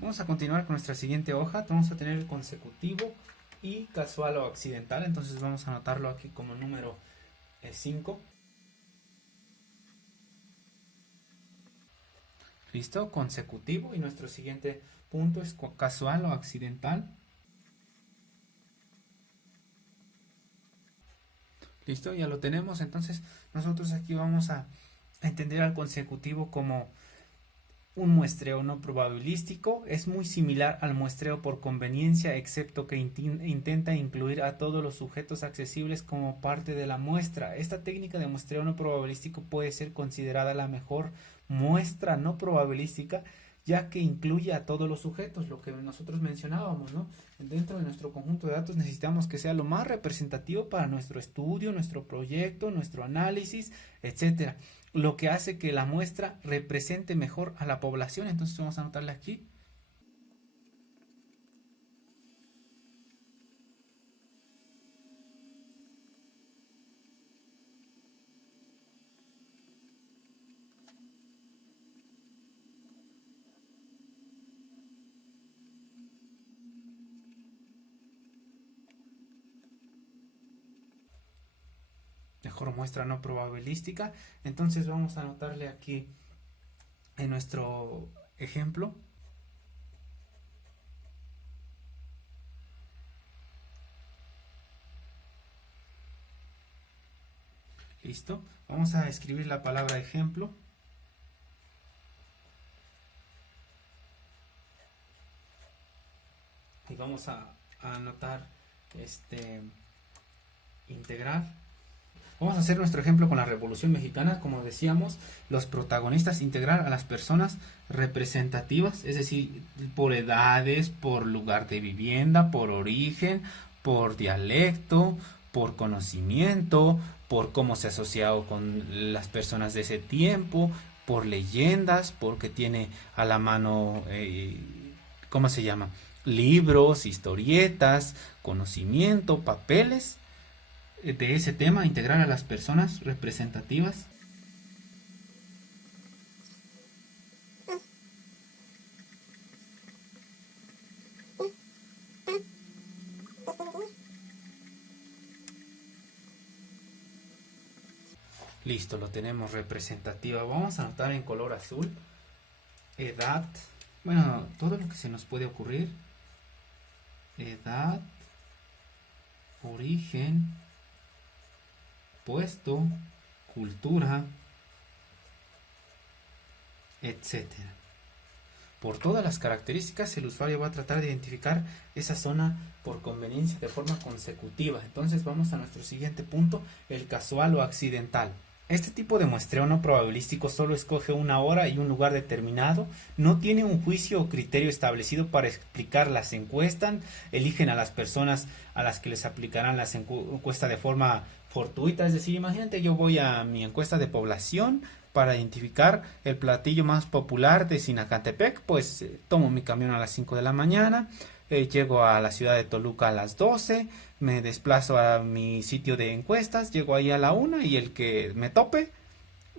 Vamos a continuar con nuestra siguiente hoja. Vamos a tener el consecutivo y casual o accidental. Entonces vamos a anotarlo aquí como número 5. ¿Listo? Consecutivo. Y nuestro siguiente punto es casual o accidental. ¿Listo? Ya lo tenemos. Entonces nosotros aquí vamos a entender al consecutivo como un muestreo no probabilístico. Es muy similar al muestreo por conveniencia, excepto que intenta incluir a todos los sujetos accesibles como parte de la muestra. Esta técnica de muestreo no probabilístico puede ser considerada la mejor muestra no probabilística, ya que incluye a todos los sujetos, lo que nosotros mencionábamos, ¿no? Dentro de nuestro conjunto de datos necesitamos que sea lo más representativo para nuestro estudio, nuestro proyecto, nuestro análisis, etcétera. Lo que hace que la muestra represente mejor a la población. Entonces vamos a anotarle aquí. Mejor muestra no probabilística. Entonces vamos a anotarle aquí en nuestro ejemplo. Listo. Vamos a escribir la palabra ejemplo. Y vamos a anotar integral. Vamos a hacer nuestro ejemplo con la Revolución Mexicana. Como decíamos, los protagonistas, integrar a las personas representativas, es decir, por edades, por lugar de vivienda, por origen, por dialecto, por conocimiento, por cómo se ha asociado con las personas de ese tiempo, por leyendas, porque tiene a la mano, ¿cómo se llama? Libros, historietas, conocimiento, papeles de ese tema, integrar a las personas representativas. Listo, lo tenemos representativa. Vamos a anotar en color azul edad, bueno, todo lo que se nos puede ocurrir. Edad, origen, puesto, cultura, etcétera. Por todas las características, el usuario va a tratar de identificar esa zona por conveniencia de forma consecutiva. Entonces vamos a nuestro siguiente punto, el casual o accidental. Este tipo de muestreo no probabilístico solo escoge una hora y un lugar determinado, no tiene un juicio o criterio establecido para explicarlas, encuestan, eligen a las personas a las que les aplicarán las encuestas de forma fortuita, es decir, imagínate, yo voy a mi encuesta de población para identificar el platillo más popular de Sinacantepec, pues tomo mi camión a las 5 de la mañana, llego a la ciudad de Toluca a las 12, me desplazo a mi sitio de encuestas, llego ahí a la 1 y el que me tope,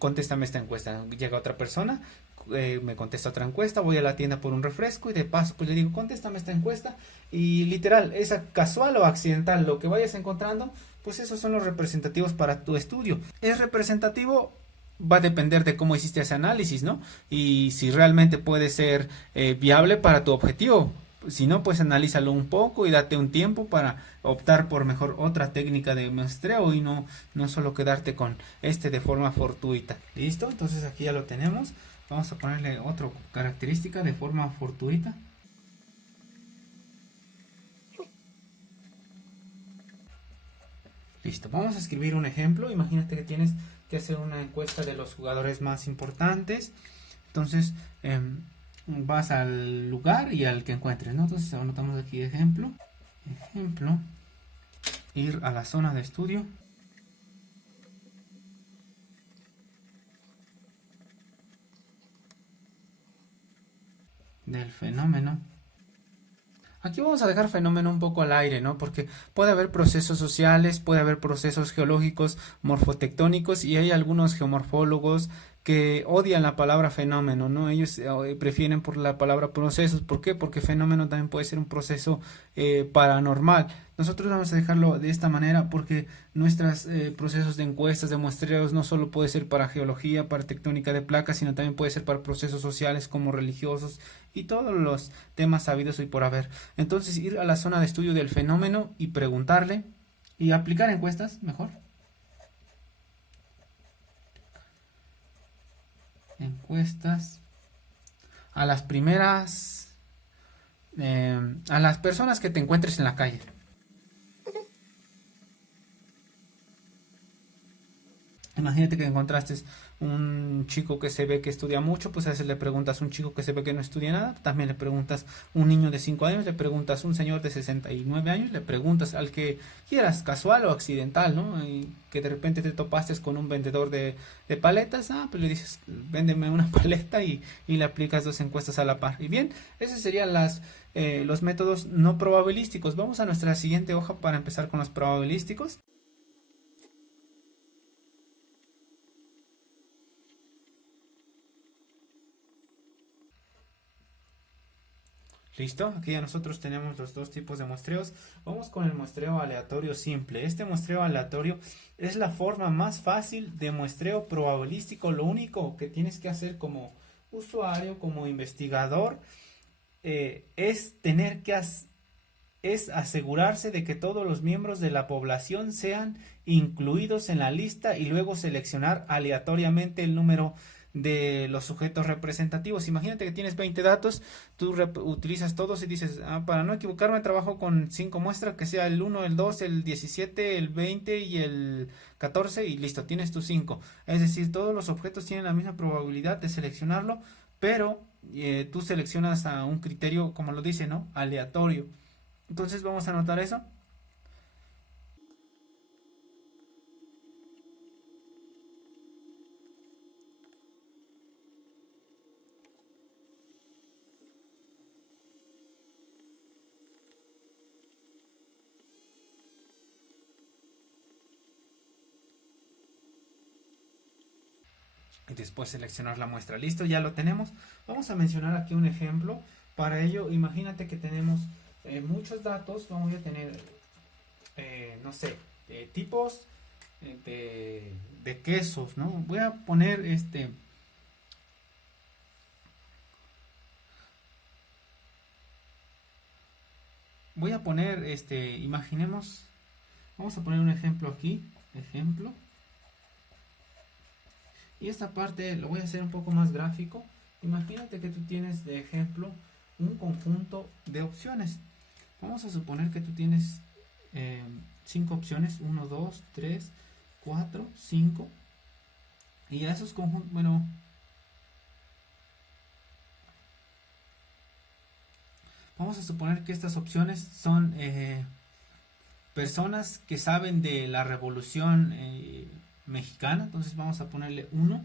contéstame esta encuesta. Llega otra persona, me contesta otra encuesta, voy a la tienda por un refresco y de paso pues le digo, contéstame esta encuesta, y literal, esa casual o accidental, lo que vayas encontrando, pues esos son los representativos para tu estudio. ¿Es representativo? Va a depender de cómo hiciste ese análisis, ¿no? Y si realmente puede ser viable para tu objetivo. Si no, pues analízalo un poco y date un tiempo para optar por mejor otra técnica de muestreo y no solo quedarte con de forma fortuita. ¿Listo? Entonces aquí ya lo tenemos. Vamos a ponerle otra característica de forma fortuita. Listo, vamos a escribir un ejemplo. Imagínate que tienes que hacer una encuesta de los jugadores más importantes. Entonces, vas al lugar y al que encuentres, ¿no? Entonces anotamos aquí ejemplo, ir a la zona de estudio, del fenómeno. Aquí vamos a dejar fenómeno un poco al aire, ¿no? Porque puede haber procesos sociales, puede haber procesos geológicos, morfotectónicos, y hay algunos geomorfólogos que odian la palabra fenómeno, ¿no? Ellos prefieren por la palabra procesos. ¿Por qué? Porque fenómeno también puede ser un proceso paranormal. Nosotros vamos a dejarlo de esta manera porque nuestros procesos de encuestas, de muestreos, no solo puede ser para geología, para tectónica de placas, sino también puede ser para procesos sociales como religiosos y todos los temas sabidos hoy por haber. Entonces, ir a la zona de estudio del fenómeno y preguntarle y aplicar encuestas, mejor. Encuestas a las primeras, a las personas que te encuentres en la calle. Imagínate que encontraste un chico que se ve que estudia mucho, pues a veces le preguntas a un chico que se ve que no estudia nada, también le preguntas a un niño de 5 años, le preguntas a un señor de 69 años, le preguntas al que quieras, casual o accidental, ¿no? Y que de repente te topaste con un vendedor de paletas, pues le dices, véndeme una paleta y le aplicas 2 encuestas a la par. Y bien, esos serían los métodos no probabilísticos. Vamos a nuestra siguiente hoja para empezar con los probabilísticos. Listo, aquí ya nosotros tenemos los 2 tipos de muestreos. Vamos con el muestreo aleatorio simple. Este muestreo aleatorio es la forma más fácil de muestreo probabilístico. Lo único que tienes que hacer como usuario, como investigador, es tener que es asegurarse de que todos los miembros de la población sean incluidos en la lista y luego seleccionar aleatoriamente el número de los sujetos representativos. Imagínate que tienes 20 datos, tú utilizas todos y dices, para no equivocarme trabajo con 5 muestras, que sea el 1, el 2, el 17, el 20 y el 14 y listo, tienes tus 5. Es decir, todos los objetos tienen la misma probabilidad de seleccionarlo, pero tú seleccionas a un criterio, como lo dice, ¿no? Aleatorio. Entonces vamos a anotar eso. Y después seleccionar la muestra. Listo, ya lo tenemos. Vamos a mencionar aquí un ejemplo. Para ello, imagínate que tenemos muchos datos. Vamos a tener, no sé, tipos de quesos, ¿no? Voy a poner imaginemos, vamos a poner un ejemplo aquí, ejemplo. Y esta parte lo voy a hacer un poco más gráfico. Imagínate que tú tienes de ejemplo un conjunto de opciones. Vamos a suponer que tú tienes 5 opciones, 1, 2, 3, 4, 5. Y a esos conjuntos, bueno, vamos a suponer que estas opciones son personas que saben de la Revolución Mexicana. Entonces vamos a ponerle 1.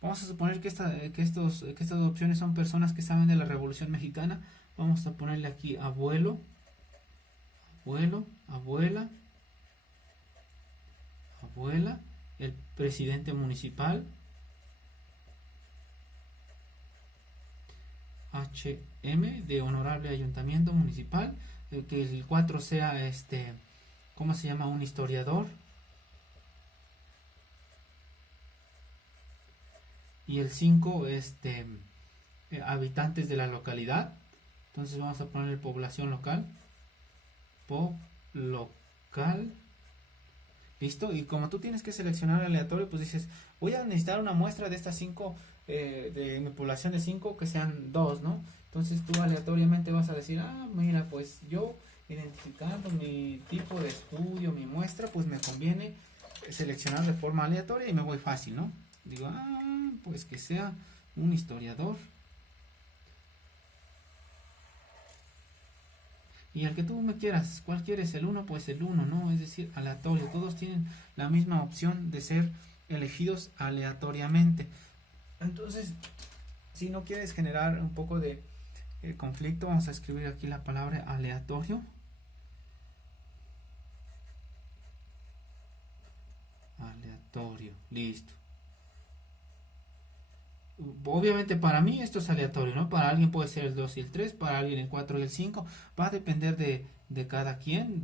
Vamos a suponer que estas opciones son personas que saben de la Revolución Mexicana. Vamos a ponerle aquí abuelo, abuelo, abuela, abuela, el presidente municipal, HM de honorable ayuntamiento municipal, que el 4 sea ¿cómo se llama? Un historiador. Y el 5 habitantes de la localidad. Entonces vamos a poner población local. Local. Listo. Y como tú tienes que seleccionar aleatorio, pues dices, voy a necesitar una muestra de estas 5, de mi población de 5, que sean 2, ¿no? Entonces tú aleatoriamente vas a decir, mira, pues yo identificando mi tipo de estudio, mi muestra, pues me conviene seleccionar de forma aleatoria y me voy fácil, ¿no? Digo, pues que sea un historiador. Y al que tú me quieras, ¿cuál quieres? El 1, pues el 1, ¿no? Es decir, aleatorio. Todos tienen la misma opción de ser elegidos aleatoriamente. Entonces, si no quieres generar un poco de conflicto, vamos a escribir aquí la palabra aleatorio. Aleatorio, listo. Obviamente para mí esto es aleatorio, ¿no? Para alguien puede ser el 2 y el 3, para alguien el 4 y el 5. Va a depender de cada quien,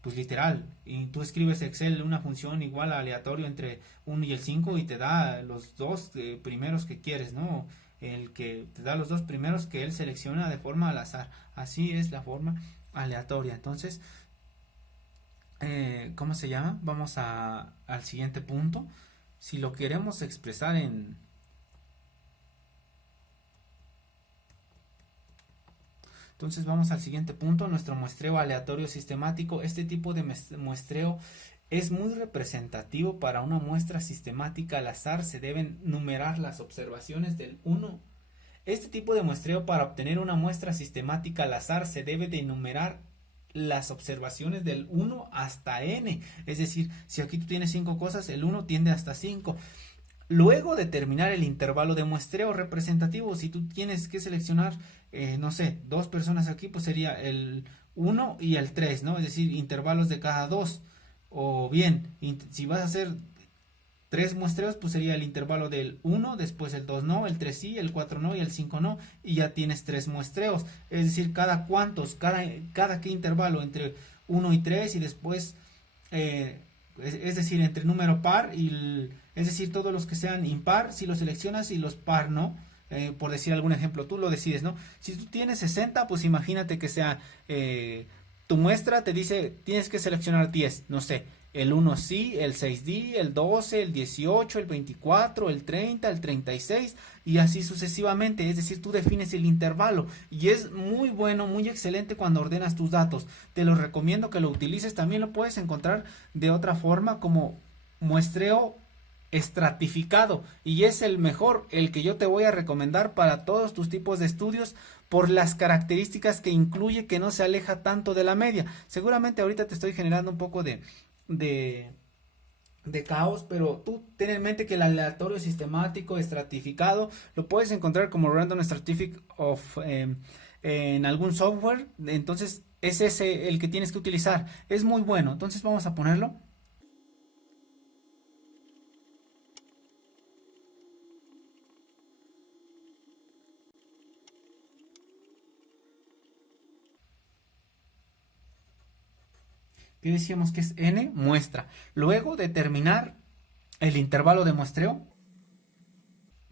pues literal. Y tú escribes Excel una función igual a aleatorio entre 1 y el 5 y te da los dos primeros que quieres, ¿no? El que te da los dos primeros que él selecciona de forma al azar. Así es la forma aleatoria. Entonces, ¿cómo se llama? Vamos al siguiente punto. Si lo queremos expresar entonces vamos al siguiente punto, nuestro muestreo aleatorio sistemático. Este tipo de muestreo es muy representativo. Para una muestra sistemática al azar se deben numerar las observaciones del 1. Este tipo de muestreo, para obtener una muestra sistemática al azar, se debe de enumerar las observaciones del 1 hasta n. Es decir, si aquí tú tienes 5 cosas, el 1 tiende hasta 5. Luego determinar el intervalo de muestreo representativo. Si tú tienes que seleccionar, no sé, 2 personas aquí, pues sería el 1 y el 3, ¿no? Es decir, intervalos de cada 2. O bien, si vas a hacer 3 muestreos, pues sería el intervalo del 1, después el 2 no, el 3 sí, el 4 no y el 5 no, y ya tienes 3 muestreos. Es decir, cada qué intervalo entre 1 y 3, y después, es decir, entre número par es decir, todos los que sean impar, si los seleccionas, y los par no. Por decir algún ejemplo, tú lo decides, ¿no? Si tú tienes 60, pues imagínate que sea, tu muestra te dice, tienes que seleccionar 10, no sé, el 1 sí, el 6 di, el 12, el 18, el 24, el 30, el 36 y así sucesivamente. Es decir, tú defines el intervalo y es muy bueno, muy excelente cuando ordenas tus datos. Te lo recomiendo que lo utilices. También lo puedes encontrar de otra forma como muestreo estratificado, y es el mejor, el que yo te voy a recomendar para todos tus tipos de estudios, por las características que incluye, que no se aleja tanto de la media. Seguramente ahorita te estoy generando un poco de, de caos, pero tú ten en mente que el aleatorio sistemático estratificado lo puedes encontrar como Random Stratific en algún software. Entonces es ese el que tienes que utilizar, es muy bueno. Entonces vamos a ponerlo. Que decíamos que es n muestra. Luego determinar el intervalo de muestreo.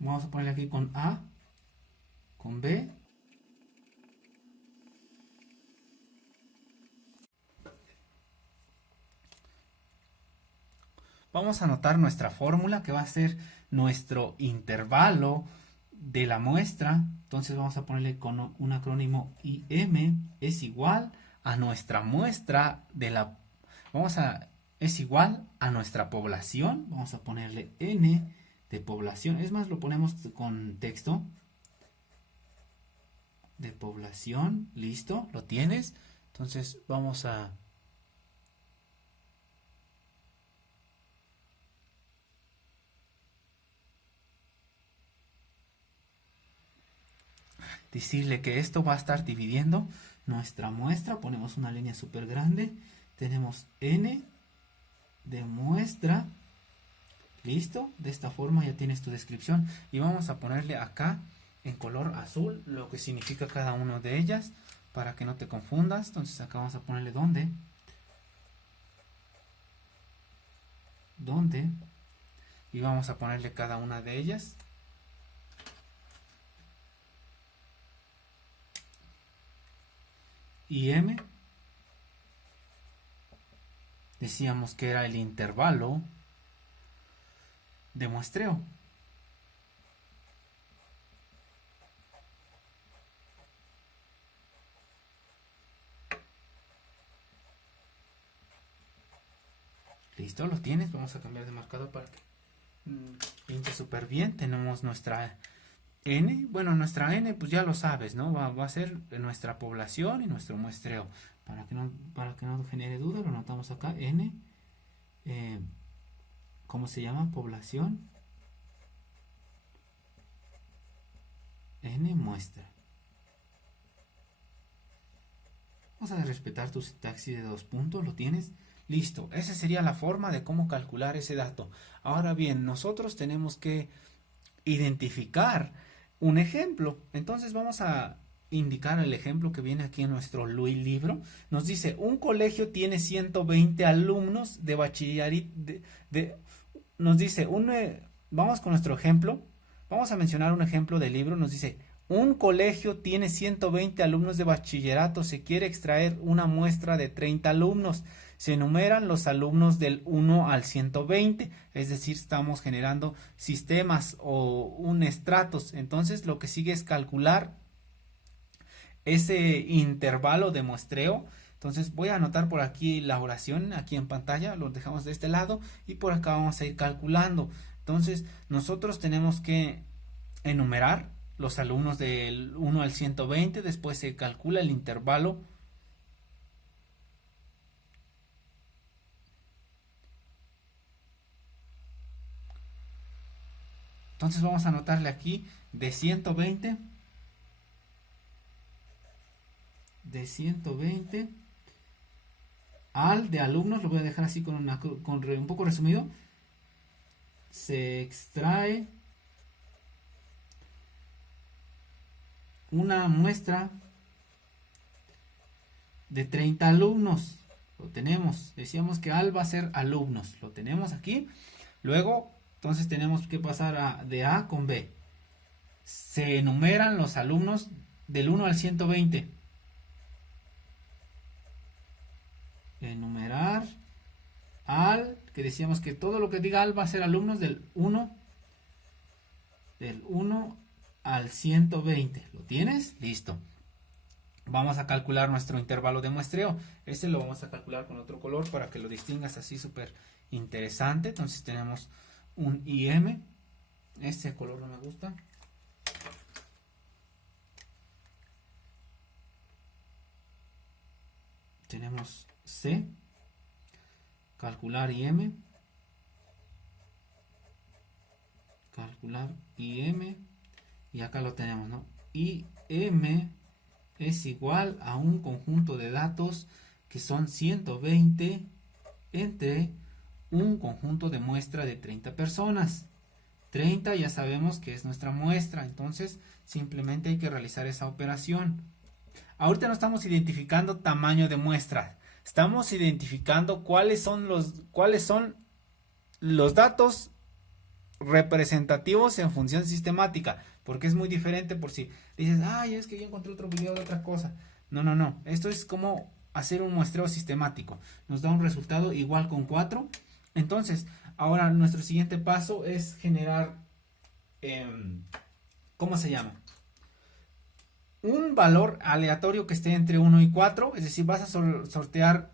Vamos a ponerle aquí con A, con B. Vamos a anotar nuestra fórmula, que va a ser nuestro intervalo de la muestra. Entonces vamos a ponerle con un acrónimo IM es igual a nuestra muestra de la... es igual a nuestra población. Vamos a ponerle N de población. Es más, lo ponemos con texto. De población. Listo, lo tienes. Entonces vamos a... decirle que esto va a estar dividiendo nuestra muestra. Ponemos una línea súper grande. Tenemos N de muestra. Listo, de esta forma ya tienes tu descripción. Y vamos a ponerle acá en color azul lo que significa cada una de ellas, para que no te confundas. Entonces acá vamos a ponerle dónde. Y vamos a ponerle cada una de ellas. Y M, decíamos que era el intervalo de muestreo. Listo, lo tienes. Vamos a cambiar de marcador para que pinte súper bien. Tenemos nuestra N. Bueno, nuestra N, pues ya lo sabes, ¿no? Va a ser nuestra población y nuestro muestreo. Para que no genere duda, lo anotamos acá. N. ¿Cómo se llama? Población. N muestra. Vamos a respetar tu sintaxis de 2 puntos, ¿lo tienes? Listo, esa sería la forma de cómo calcular ese dato. Ahora bien, nosotros tenemos que identificar un ejemplo. Entonces vamos a indicar el ejemplo que viene aquí en nuestro libro. Nos dice, un colegio tiene 120 alumnos de bachillerato. Nos dice, vamos con nuestro ejemplo. Vamos a mencionar un ejemplo del libro. Nos dice, un colegio tiene 120 alumnos de bachillerato. Se quiere extraer una muestra de 30 alumnos. Se enumeran los alumnos del 1 al 120. Es decir, estamos generando sistemas o un estratos. Entonces, lo que sigue es calcular ese intervalo de muestreo. Entonces, voy a anotar por aquí la oración, aquí en pantalla. Lo dejamos de este lado y por acá vamos a ir calculando. Entonces, nosotros tenemos que enumerar los alumnos del 1 al 120, después se calcula el intervalo entonces vamos a anotarle aquí de 120 al de alumnos, lo voy a dejar así con un poco resumido. Se extrae una muestra de 30 alumnos. Lo tenemos. Decíamos que al va a ser alumnos. Lo tenemos aquí. Luego, entonces tenemos que pasar de A con B. Se enumeran los alumnos del 1 al 120. Enumerar al, que decíamos que todo lo que diga al va a ser alumnos del 1 al 120. ¿Lo tienes? Listo. Vamos a calcular nuestro intervalo de muestreo. Este lo vamos a calcular con otro color para que lo distingas así súper interesante. Entonces tenemos un IM. Este color no me gusta. Tenemos C. Calcular IM. Calcular IM. Y acá lo tenemos, ¿no? IM es igual a un conjunto de datos que son 120 entre un conjunto de muestra de 30 personas. 30 ya sabemos que es nuestra muestra, entonces simplemente hay que realizar esa operación. Ahorita no estamos identificando tamaño de muestra, estamos identificando cuáles son los datos representativos en función sistemática, porque es muy diferente por si dices, ay, es que yo encontré otro video de otra cosa. No, esto es como hacer un muestreo sistemático, nos da un resultado igual con 4. Entonces, ahora nuestro siguiente paso es generar, ¿cómo se llama? Un valor aleatorio que esté entre 1 y 4, es decir, vas a sortear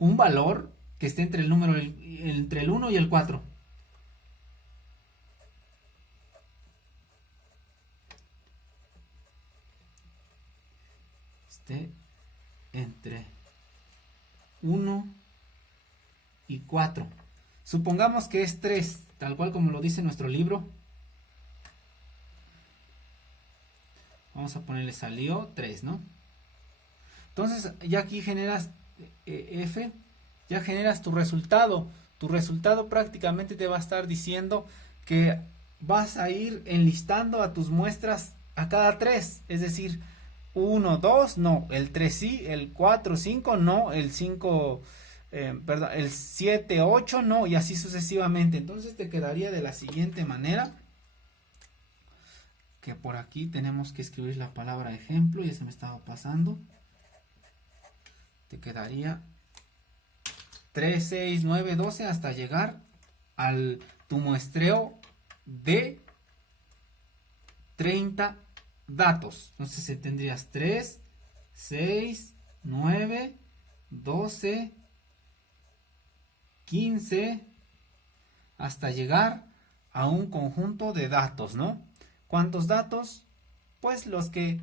un valor que esté entre el número entre el 1 y el 4. Esté entre 1 y 4. Supongamos que es 3, tal cual como lo dice nuestro libro. Vamos a ponerle salió 3, ¿no? Entonces ya aquí generas F, ya generas tu resultado. Tu resultado prácticamente te va a estar diciendo que vas a ir enlistando a tus muestras a cada 3. Es decir, 1, 2, no. El 3 sí, el 4, 5, no. El 5, perdón, el 7, 8, no. Y así sucesivamente. Entonces te quedaría de la siguiente manera. Que por aquí tenemos que escribir la palabra ejemplo. Ya se me estaba pasando. Te quedaría 3, 6, 9, 12 hasta llegar al tu muestreo de 30 datos. Entonces tendrías 3, 6, 9, 12, 15 hasta llegar a un conjunto de datos, ¿no? ¿Cuántos datos? Pues los que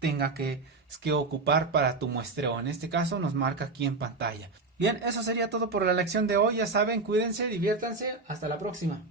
tenga que ocupar para tu muestreo. En este caso nos marca aquí en pantalla. Bien, eso sería todo por la lección de hoy. Ya saben, cuídense, diviértanse. Hasta la próxima.